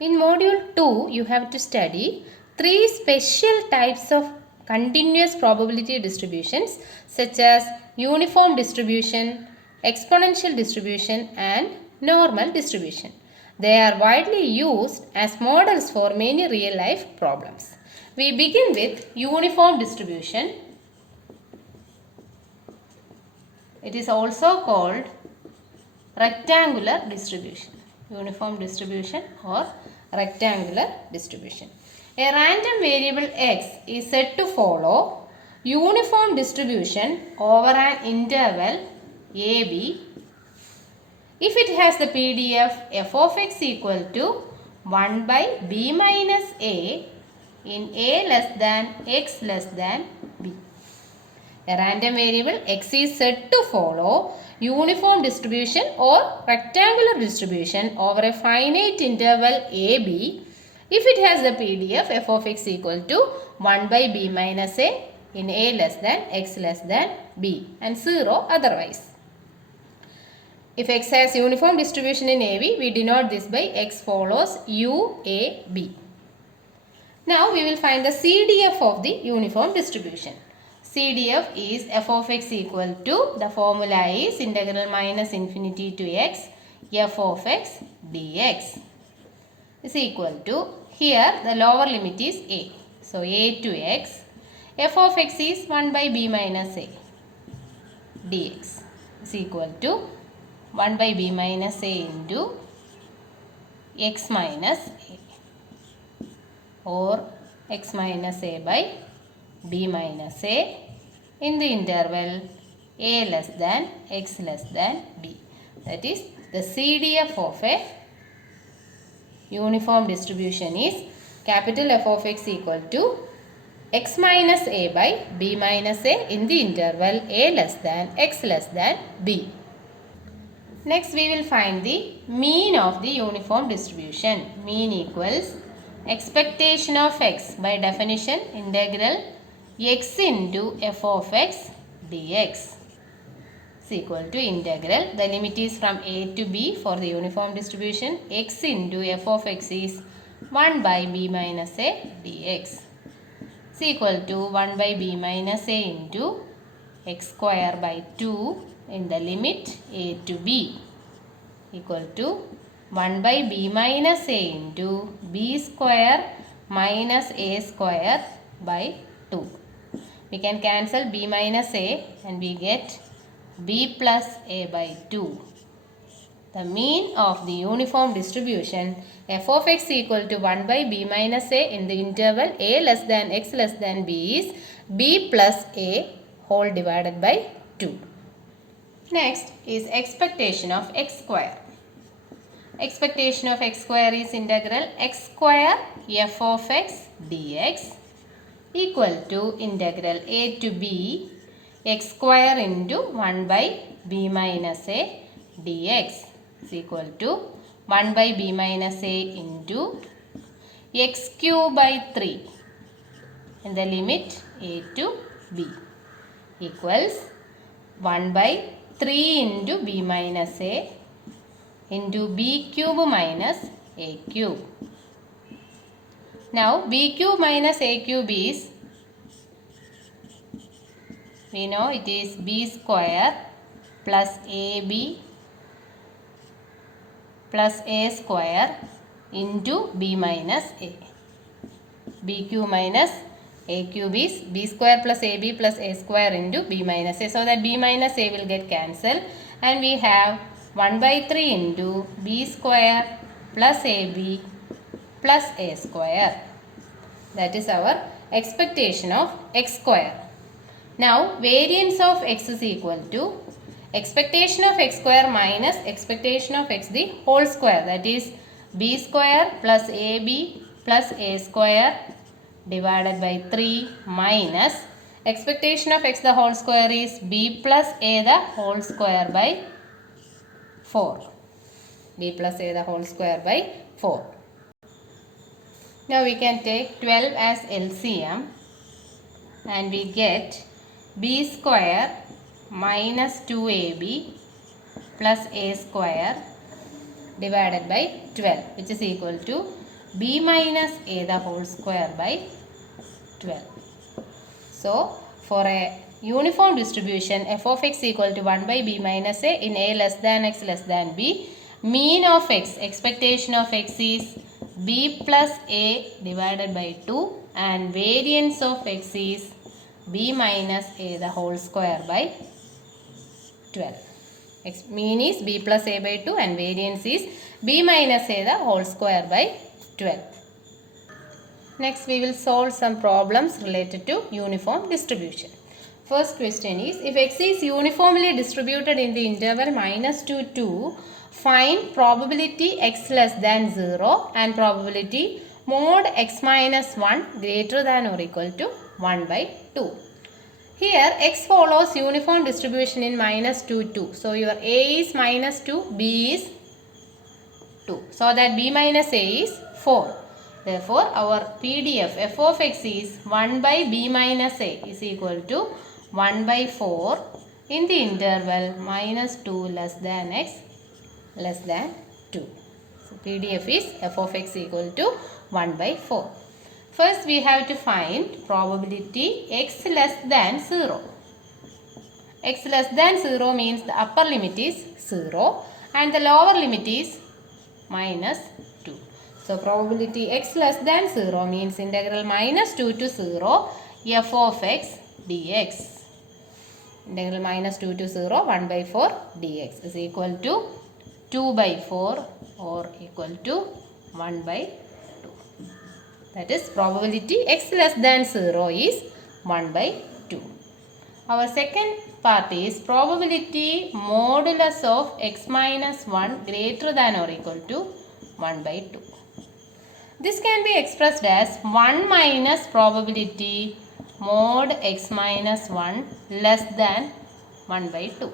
In module 2, you have to study three special types of continuous probability distributions such as uniform distribution, exponential distribution and normal distribution. They are widely used as models for many real life problems. We begin with uniform distribution. It is also called rectangular distribution. Uniform distribution or rectangular distribution. A random variable x is said to follow uniform distribution over an interval AB if it has the PDF f of x equal to 1 by b minus a in a less than x less than b. A random variable x is said to follow uniform distribution or rectangular distribution over a finite interval AB if it has the PDF f of x equal to 1 by b minus a in a less than x less than b and 0 otherwise. If x has uniform distribution in AB, we denote this by x follows UAB. Now we will find the CDF of the uniform distribution. CDF is f of x equal to, the formula is integral minus infinity to x f of x dx is equal to, here the lower limit is a. So a to x, f of x is 1 by b minus a dx is equal to 1 by b minus a into x minus a or x minus a by b minus a in the interval a less than x less than b. That is, the CDF of a uniform distribution is capital F of x equal to x minus a by b minus a in the interval a less than x less than b. Next we will find the mean of the uniform distribution. Mean equals expectation of x, by definition integral x into f of x dx is equal to integral, the limit is from a to b for the uniform distribution, x into f of x is 1 by b minus a dx is equal to 1 by b minus a into x square by 2 in the limit a to b equal to 1 by b minus a into b square minus a square by 2. We can cancel b minus a and we get b plus a by 2. The mean of the uniform distribution f of x equal to 1 by b minus a in the interval a less than x less than b is b plus a whole divided by 2. Next is expectation of x square. Expectation of x square is integral x square f of x dx equal to integral a to b x square into 1 by b minus a dx is equal to 1 by b minus a into x cube by 3 in the limit a to b equals 1 by 3 into b minus a into b cube minus a cube. Now b cube minus a cube is, we know it is b square plus ab plus a square into b minus a. b cube minus a cube is b square plus ab plus a square into b minus a. So that b minus a will get cancelled and we have 1 by 3 into b square plus ab plus a square. That is our expectation of x square. Now variance of x is equal to expectation of x square minus expectation of x the whole square, that is b square plus ab plus a square divided by 3 minus expectation of x the whole square is b plus a the whole square by 4. b plus a the whole square by 4. Now we can take 12 as LCM and we get b square minus 2ab plus a square divided by 12 which is equal to b minus a the whole square by 12. So, for a uniform distribution f of x equal to 1 by b minus a in a less than x less than b, mean of x, expectation of x is b plus a divided by 2 and variance of x is b minus a the whole square by 12. Mean is b plus a by 2 and variance is b minus a the whole square by 12. Next we will solve some problems related to uniform distribution. First question is, if x is uniformly distributed in the interval minus 2 to, find probability x less than 0 and probability mod x minus 1 greater than or equal to 1 by 2. Here x follows uniform distribution in minus 2, 2. So your a is minus 2, b is 2. So that b minus a is 4. Therefore, our PDF f of x is 1 by b minus a is equal to 1 by 4 in the interval minus 2 less than x less than 2. So, PDF is f of x equal to 1 by 4. First, we have to find probability x less than 0. X less than 0 means the upper limit is 0 and the lower limit is minus 2. So, probability x less than 0 means integral minus 2 to 0 f of x dx. Integral minus 2 to 0 1 by 4 dx is equal to 2 by 4 or equal to 1 by 2. That is probability x less than 0 is 1 by 2. Our second part is probability modulus of x minus 1 greater than or equal to 1 by 2. This can be expressed as 1 minus probability mod x minus 1 less than 1 by 2.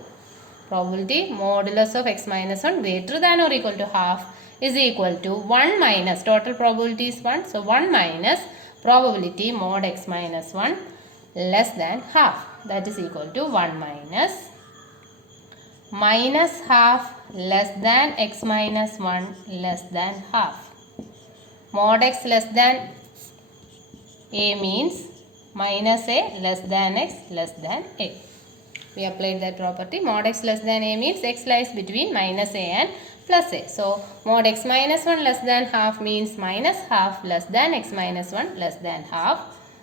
Probability modulus of x minus 1 greater than or equal to half is equal to 1 minus, total probability is 1. So, 1 minus probability mod x minus 1 less than half, that is equal to 1 minus half less than x minus 1 less than half. Mod x less than a means minus a less than x less than a. We applied that property. Mod x less than a means x lies between minus a and plus a. So, mod x minus 1 less than half means minus half less than x minus 1 less than half.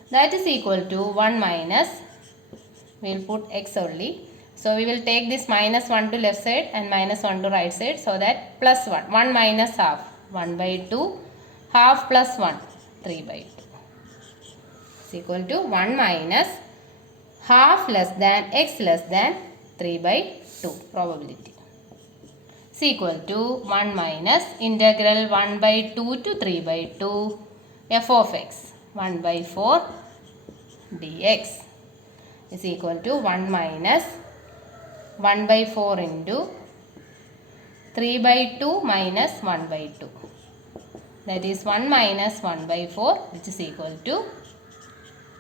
That is equal to 1 minus, we will put x only. So, we will take this minus 1 to left side and minus 1 to right side. So, that plus 1. 1 minus half, 1 by 2. Half plus 1, 3 by 2 is equal to 1 minus half less than x less than 3 by 2 probability is equal to 1 minus integral 1 by 2 to 3 by 2 f of x 1 by 4 dx is equal to 1 minus 1 by 4 into 3 by 2 minus 1 by 2. That is 1 minus 1 by 4 which is equal to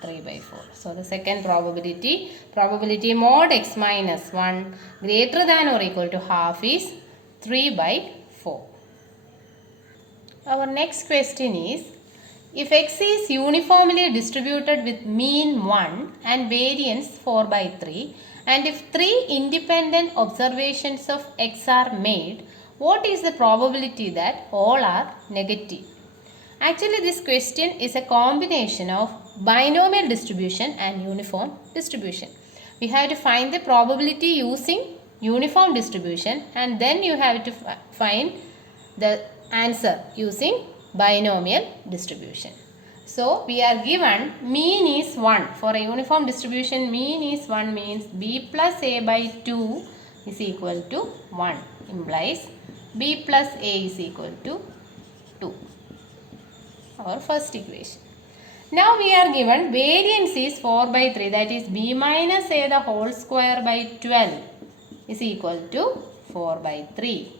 3 by 4. So, the second probability mod x minus 1 greater than or equal to half is 3 by 4. Our next question is, if x is uniformly distributed with mean 1 and variance 4 by 3 and if 3 independent observations of x are made, what is the probability that all are negative? Actually, this question is a combination of binomial distribution and uniform distribution. We have to find the probability using uniform distribution and then you have to find the answer using binomial distribution. So, we are given mean is 1. For a uniform distribution, mean is 1 means b plus a by 2 is equal to 1, implies b plus a is equal to 2. Our first equation. Now we are given variance is 4 by 3, that is b minus a the whole square by 12 is equal to 4 by 3,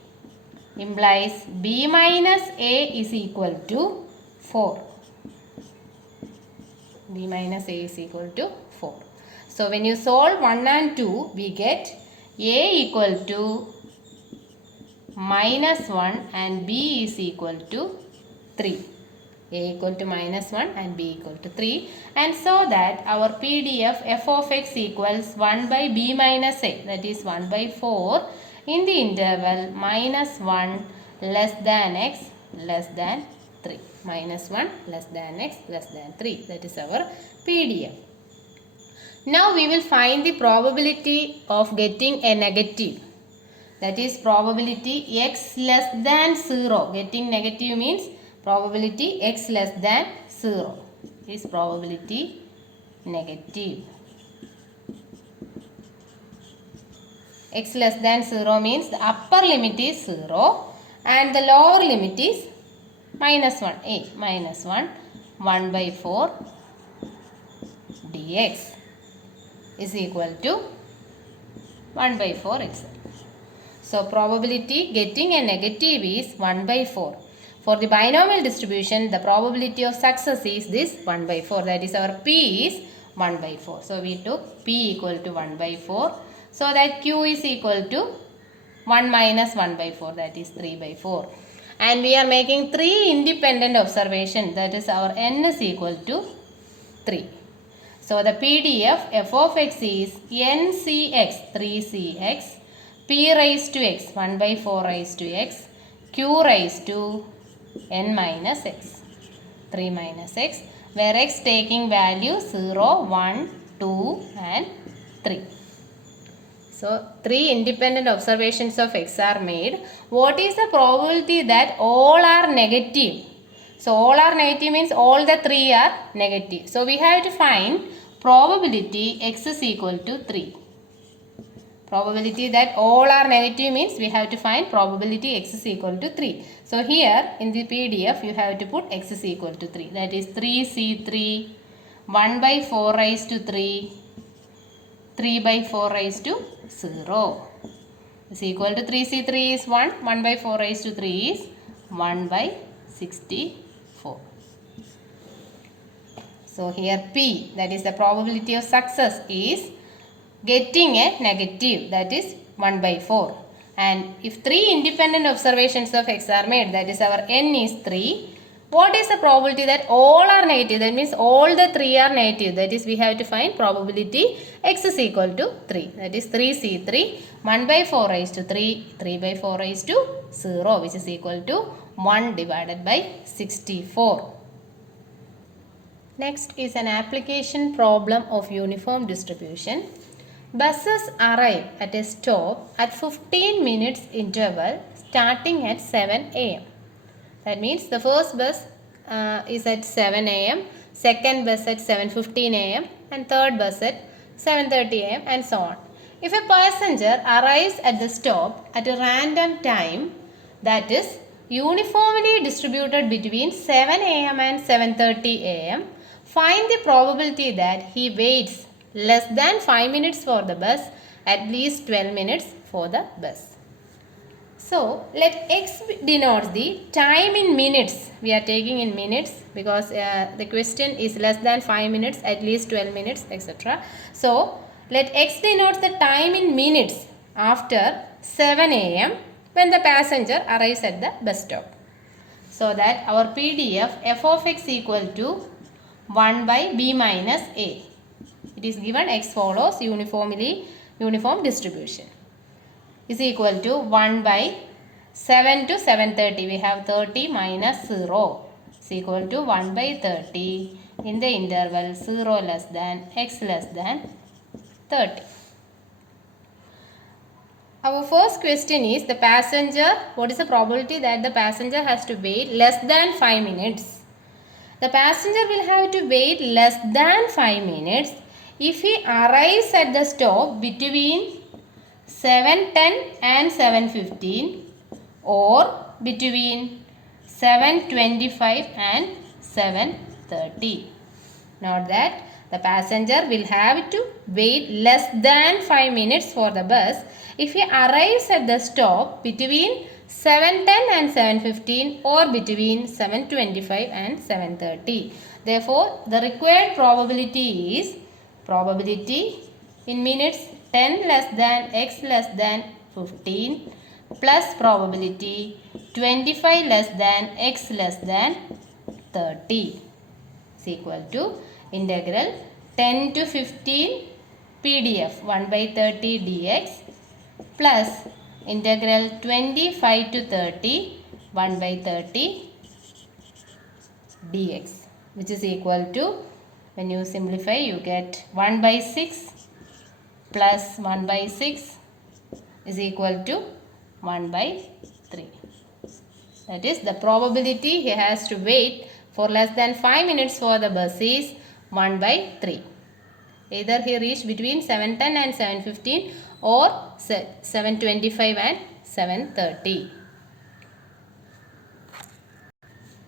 implies b minus a is equal to 4. B minus a is equal to 4. So, when you solve 1 and 2, we get a equal to minus 1 and b is equal to 3. A equal to minus 1 and B equal to 3, and so that our PDF f of x equals 1 by b minus a, that is 1 by 4 in the interval minus 1 less than x less than 3. Minus 1 less than x less than 3. That is our PDF. Now we will find the probability of getting a negative. That is probability x less than 0. Getting negative means probability x less than 0 is probability negative. X less than 0 means the upper limit is 0 and the lower limit is minus 1. A minus 1 1 by 4 dx is equal to 1 by 4 x. So probability getting a negative is 1 by 4. For the binomial distribution, the probability of success is this 1 by 4. That is our P is 1 by 4. So we took P equal to 1 by 4. So that Q is equal to 1 minus 1 by 4. That is 3 by 4. And we are making 3 independent observations. That is our N is equal to 3. So the PDF f of x is NCX 3CX, P raised to x 1 by 4 raised to x, Q raised to n minus x 3 minus x, where x taking value 0, 1, 2 and 3. So 3 independent observations of x are made. What is the probability that all are negative? So all are negative means all the 3 are negative. So we have to find probability x is equal to 3. Probability that all are negative means we have to find probability x is equal to 3. So here in the PDF you have to put x is equal to 3. That is 3C3 1 by 4 raised to 3, 3 by 4 raised to 0 is equal to 3C3 is 1, 1 by 4 raised to 3 is 1 by 64. So here P, that is the probability of success, is getting a negative, that is 1 by 4. And if 3 independent observations of x are made, that is our N is 3. What is the probability that all are negative? That means all the 3 are negative. That is we have to find probability x is equal to 3. That is 3C3 1 by 4 raised to 3, 3 by 4 raised to 0, which is equal to 1 divided by 64. Next is an application problem of uniform distribution. Buses arrive at a stop at 15 minutes interval starting at 7 a.m. That means the first bus is at 7 a.m., second bus at 7:15 a.m. and third bus at 7:30 a.m. and so on. If a passenger arrives at the stop at a random time that is uniformly distributed between 7 a.m. and 7:30 a.m., find the probability that he waits less than 5 minutes for the bus, at least 12 minutes for the bus. So let x denotes the time in minutes. We are taking in minutes because the question is less than 5 minutes, at least 12 minutes, etc. So let x denotes the time in minutes after 7 a.m. when the passenger arrives at the bus stop. So that our PDF f of x equal to 1 by b minus a. It is given x follows uniform distribution is equal to 1 by 7 to 7:30. We have 30 minus 0 is equal to 1 by 30 in the interval 0 less than x less than 30. Our first question is the passenger. What is the probability that the passenger has to wait less than 5 minutes? The passenger will have to wait less than 5 minutes if he arrives at the stop between 7:10 and 7:15 or between 7:25 and 7:30. Note that the passenger will have to wait less than 5 minutes for the bus if he arrives at the stop between 7:10 and 7:15 or between 7:25 and 7:30. Therefore, the required probability is probability in minutes 10 less than x less than 15 plus probability 25 less than x less than 30 is equal to integral 10 to 15 PDF 1 by 30 dx plus integral 25 to 30 1 by 30 dx, which is equal to, when you simplify you get 1 by 6 plus 1 by 6 is equal to 1 by 3. That is, the probability he has to wait for less than 5 minutes for the bus is 1 by 3. Either he reached between 7:10 and 7:15 or 7:25 and 7:30.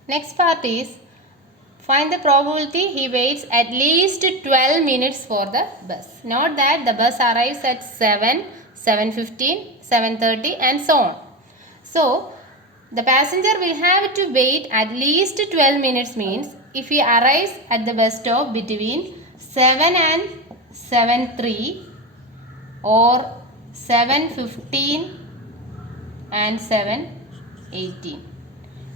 Next part is, find the probability he waits at least 12 minutes for the bus. Note that the bus arrives at 7, 7:15, 7:30 and so on. So, the passenger will have to wait at least 12 minutes means if he arrives at the bus stop between 7 and 7:03 or 7:15 and 7:18.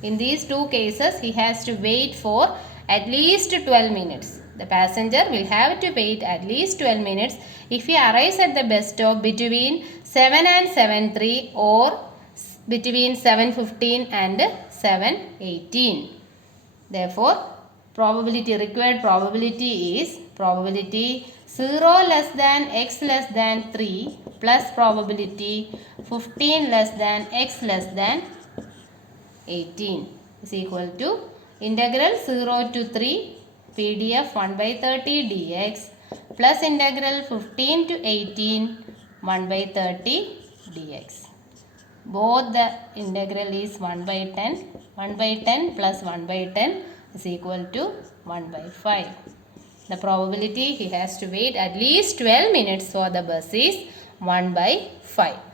In these two cases, he has to wait for at least 12 minutes. The passenger will have to wait at least 12 minutes if he arrives at the bus stop between 7 and 7:03 or between 7:15 and 7:18. Therefore, required probability is probability 0 less than x less than 3 plus probability 15 less than x less than 18 is equal to integral 0 to 3 PDF 1 by 30 dx plus integral 15 to 18 1 by 30 dx. Both the integral is 1 by 10. 1 by 10 plus 1 by 10 is equal to 1 by 5. The probability he has to wait at least 12 minutes for the bus is 1 by 5.